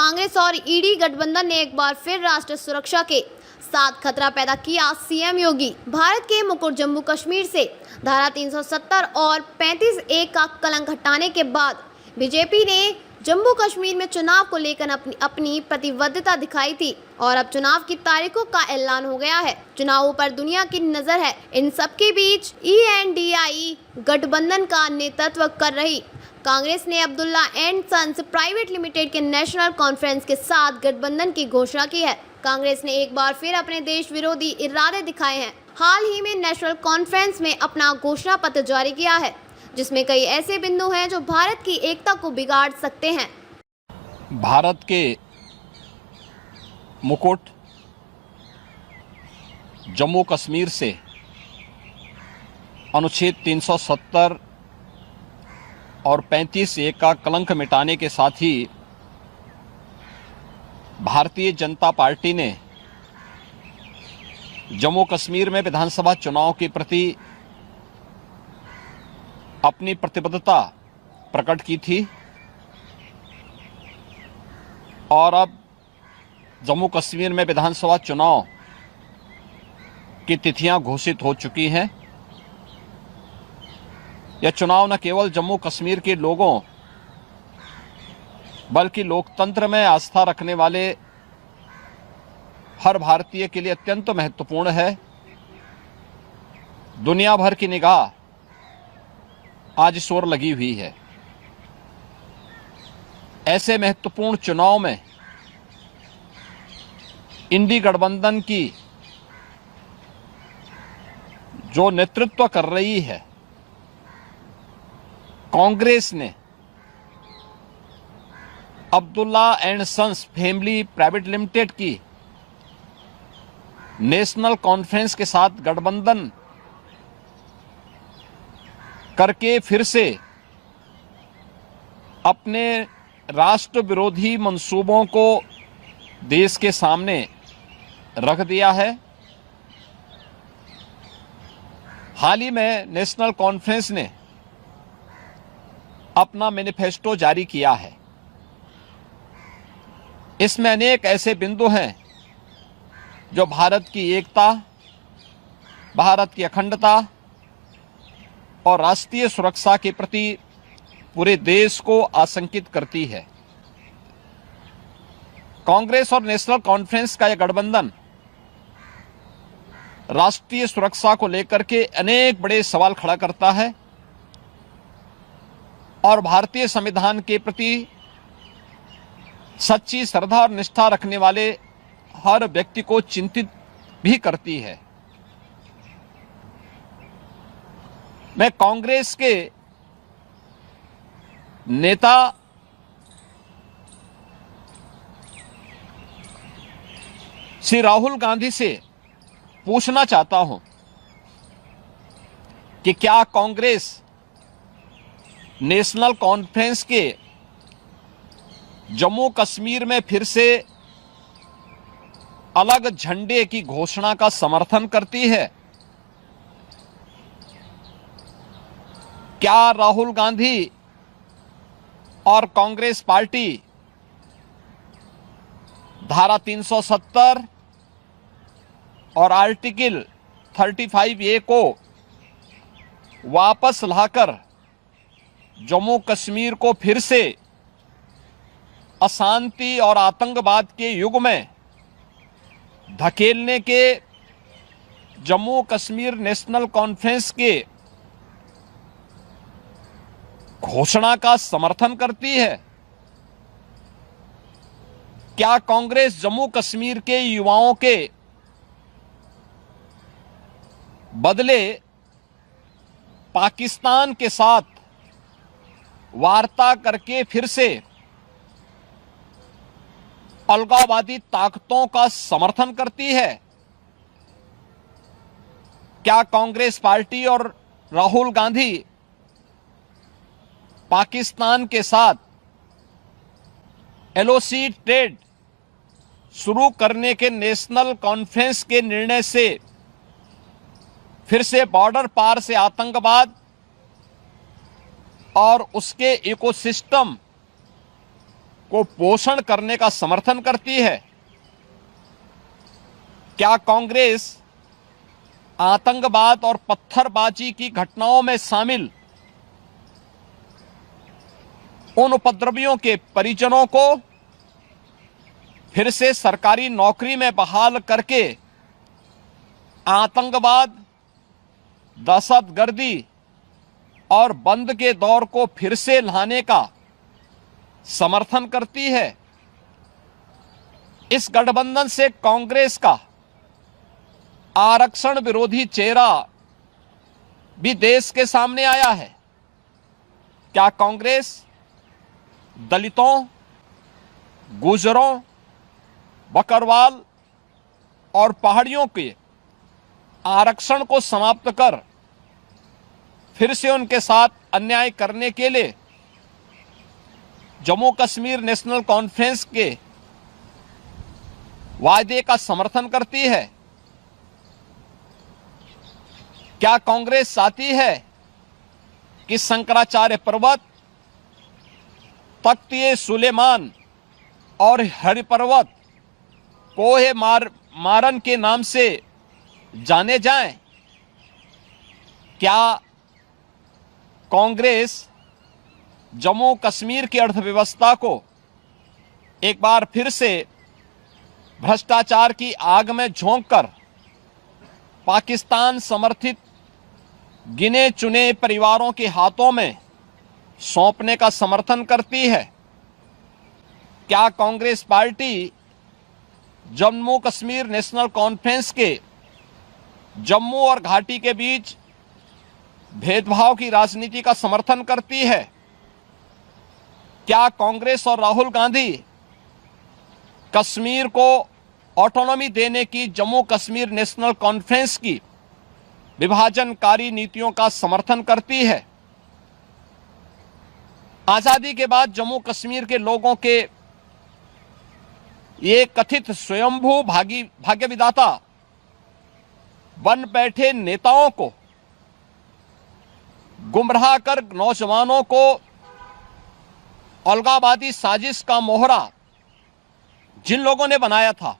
कांग्रेस और ईडी गठबंधन ने एक बार फिर राष्ट्रीय सुरक्षा के साथ खतरा पैदा किया। सीएम योगी भारत के मुकुट जम्मू कश्मीर से धारा 370 और 35(a) का कलंक हटाने के बाद बीजेपी ने जम्मू कश्मीर में चुनाव को लेकर अपनी प्रतिबद्धता दिखाई थी और अब चुनाव की तारीखों का ऐलान हो गया है। चुनावों पर दुनिया की नजर है। इन सबके बीच ईएनडीआई गठबंधन का नेतृत्व कर रही कांग्रेस ने Abdullah and sons private limited के नेशनल कॉन्फ्रेंस के साथ गठबंधन की घोषणा की है। कांग्रेस ने एक बार फिर अपने देश विरोधी इरादे दिखाए हैं। हाल ही में नेशनल कॉन्फ्रेंस में अपना घोषणा पत्र जारी किया है, जिसमें कई ऐसे बिंदु हैं जो भारत की एकता को बिगाड़ सकते हैं। भारत के मुकुट जम्मू कश्मीर से अनुच्छेद 370 और 35(a) का कलंक मिटाने के साथ ही भारतीय जनता पार्टी ने जम्मू कश्मीर में विधानसभा चुनाव के प्रति अपनी प्रतिबद्धता प्रकट की थी और अब जम्मू कश्मीर में विधानसभा चुनाव की तिथियां घोषित हो चुकी हैं। यह चुनाव न केवल जम्मू कश्मीर के लोगों बल्कि लोकतंत्र में आस्था रखने वाले हर भारतीय के लिए अत्यंत महत्वपूर्ण है। दुनिया भर की निगाह आज इस ओर लगी हुई है। ऐसे महत्वपूर्ण चुनाव में इंडी गठबंधन की जो नेतृत्व कर रही है कांग्रेस ने Abdullah and sons family private limited की नेशनल कॉन्फ्रेंस के साथ गठबंधन करके फिर से अपने राष्ट्र विरोधी मंसूबों को देश के सामने रख दिया है। हाल ही में नेशनल कॉन्फ्रेंस ने अपना मैनिफेस्टो जारी किया है। इसमें अनेक ऐसे बिंदु हैं जो भारत की एकता, भारत की अखंडता और राष्ट्रीय सुरक्षा के प्रति पूरे देश को आशंकित करती है। कांग्रेस और नेशनल कॉन्फ्रेंस का यह गठबंधन राष्ट्रीय सुरक्षा को लेकर के अनेक बड़े सवाल खड़ा करता है और भारतीय संविधान के प्रति सच्ची श्रद्धा और निष्ठा रखने वाले हर व्यक्ति को चिंतित भी करती है। मैं कांग्रेस के नेता श्री राहुल गांधी से पूछना चाहता हूं कि क्या कांग्रेस नेशनल कॉन्फ्रेंस के जम्मू कश्मीर में फिर से अलग झंडे की घोषणा का समर्थन करती है? क्या राहुल गांधी और कांग्रेस पार्टी धारा 370 और आर्टिकल 35(a) को वापस लाकर जम्मू कश्मीर को फिर से अशांति और आतंकवाद के युग में धकेलने के जम्मू कश्मीर नेशनल कॉन्फ्रेंस के घोषणा का समर्थन करती है? क्या कांग्रेस जम्मू कश्मीर के युवाओं के बदले पाकिस्तान के साथ वार्ता करके फिर से अलगाववादी ताकतों का समर्थन करती है? क्या कांग्रेस पार्टी और राहुल गांधी पाकिस्तान के साथ एलओसी ट्रेड शुरू करने के नेशनल कॉन्फ्रेंस के निर्णय से फिर से बॉर्डर पार से आतंकवाद और उसके इकोसिस्टम को पोषण करने का समर्थन करती है? क्या कांग्रेस आतंकवाद और पत्थरबाजी की घटनाओं में शामिल उन उपद्रवियों के परिजनों को फिर से सरकारी नौकरी में बहाल करके आतंकवाद, दहशतगर्दी और बंद के दौर को फिर से लाने का समर्थन करती है? इस गठबंधन से कांग्रेस का आरक्षण विरोधी चेहरा भी देश के सामने आया है। क्या कांग्रेस दलितों, गुर्जरों, बकरवाल और पहाड़ियों के आरक्षण को समाप्त कर फिर से उनके साथ अन्याय करने के लिए जम्मू कश्मीर नेशनल कॉन्फ्रेंस के वायदे का समर्थन करती है? क्या कांग्रेस चाहती है कि शंकराचार्य पर्वत, तख्त सुलेमान और हरि पर्वत कोहे मारन के नाम से जाने जाएं? क्या कांग्रेस जम्मू कश्मीर की अर्थव्यवस्था को एक बार फिर से भ्रष्टाचार की आग में झोंककर पाकिस्तान समर्थित गिने चुने परिवारों के हाथों में सौंपने का समर्थन करती है? क्या कांग्रेस पार्टी जम्मू कश्मीर नेशनल कॉन्फ्रेंस के जम्मू और घाटी के बीच भेदभाव की राजनीति का समर्थन करती है? क्या कांग्रेस और राहुल गांधी कश्मीर को ऑटोनॉमी देने की जम्मू कश्मीर नेशनल कॉन्फ्रेंस की विभाजनकारी नीतियों का समर्थन करती है? आजादी के बाद जम्मू कश्मीर के लोगों के ये कथित स्वयंभू भाग्य विधाता बन बैठे नेताओं को गुमराह कर नौजवानों को अलगाववादी साजिश का मोहरा जिन लोगों ने बनाया था,